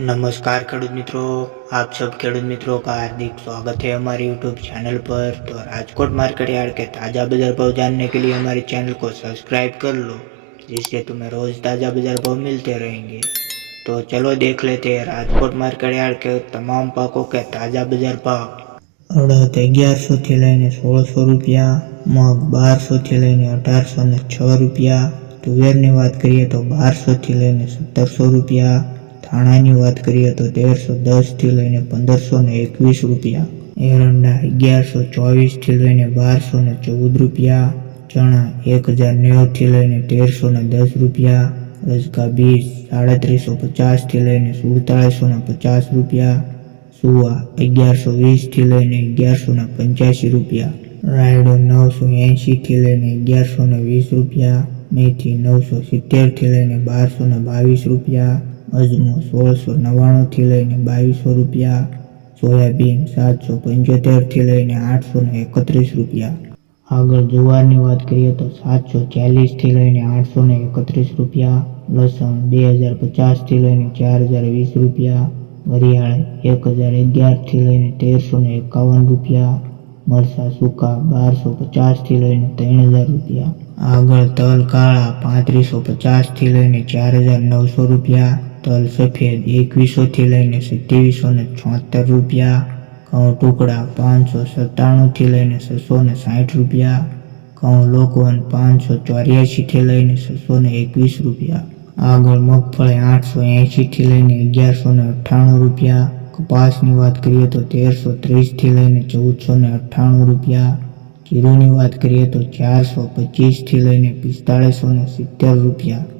नमस्कार ખેડૂત મિત્રો આપ સબ ખેડૂત મિત્રો का हार्दिक स्वागत है हमारे यूट्यूब चैनल पर तो राजकोट मार्केट यार्ड के ताज़ा बाजार भाव जानने के लिए हमारे चैनल को सब्सक्राइब कर लो जिससे तुम्हें रोज़ ताज़ा बाजार भाव मिलते रहेंगे तो चलो देख लेते हैं राजकोट मार्केट यार्ड के तमाम पाकों के ताज़ा बाजार भाव અડદ અગિયારસોથી લઈને સોળસો રૂપિયા મગ બારસોથી લઈને અઢારસો ને છ રૂપિયા તુવેરની વાત કરીએ તો બારસોથી લઈને સત્તરસો રૂપિયા ધાણાની વાત કરીએ તો તેરસો દસથી લઈને પંદરસો ને એકવીસ રૂપિયા, એરંડા અગિયારસો ચોવીસથી લઈને બારસો ને ચૌદ રૂપિયા, ચણા એક હજાર નેવુંથી લઈને તેરસો ને દસ રૂપિયા રજકા બીજ સાડત્રીસો પચાસથી લઈને સુડતાલીસો ને પચાસ રૂપિયા, સુવા અગિયારસો વીસથી લઈને અગિયારસો ને પંચ્યાસી રૂપિયા, રાયડો નવસો એંશીથી લઈને અગિયારસો ને વીસ રૂપિયા, મેથી નવસો સિત્તેરથી લઈને બારસો ને બાવીસ રૂપિયા અજમો સોળસો નવ્વાણુંથી લઈને બાવીસો રૂપિયા, સોયાબીન સાતસો પંચોતેરથી લઈને આઠસો ને એકત્રીસ રૂપિયા. આગળ જુવારની વાત કરીએ તો સાતસો ચાલીસથી લઈને આઠસો ને એકત્રીસ રૂપિયા, લસણ બે હજાર પચાસથી લઈને ચાર હજાર વીસ રૂપિયા, વરિયાળ એક હજાર અગિયારથી લઈને તેરસો ને એકાવન રૂપિયા મરસા સૂકા બારસો પચાસથી લઈને ત્રણ હજાર રૂપિયા. આગળ તલ કાળા પાંત્રીસો પચાસથી લઈને ચાર હજાર નવસો રૂપિયા તલ સફેદ એકવીસોથી લઈને સત્યાવીસો ને છોતેર રૂપિયા, ઘઉં ટુકડા પાંચસો સત્તાણુંથી લઈને છસો ને સાઠ રૂપિયા, ઘઉં લોકવન પાંચસો ચોર્યાસીથી લઈને છસો ને એકવીસ રૂપિયા, આગળ મગફળી આઠસો એંશીથી લઈને અગિયારસો ને અઠ્ઠાણું રૂપિયા, કપાસની વાત કરીએ તો તેરસો ત્રીસથી લઈને ચૌદસો ને અઠ્ઠાણું રૂપિયા, જીરુની વાત કરીએ તો ચારસો પચીસથી લઈને પિસ્તાળીસો ને સિત્તેર રૂપિયા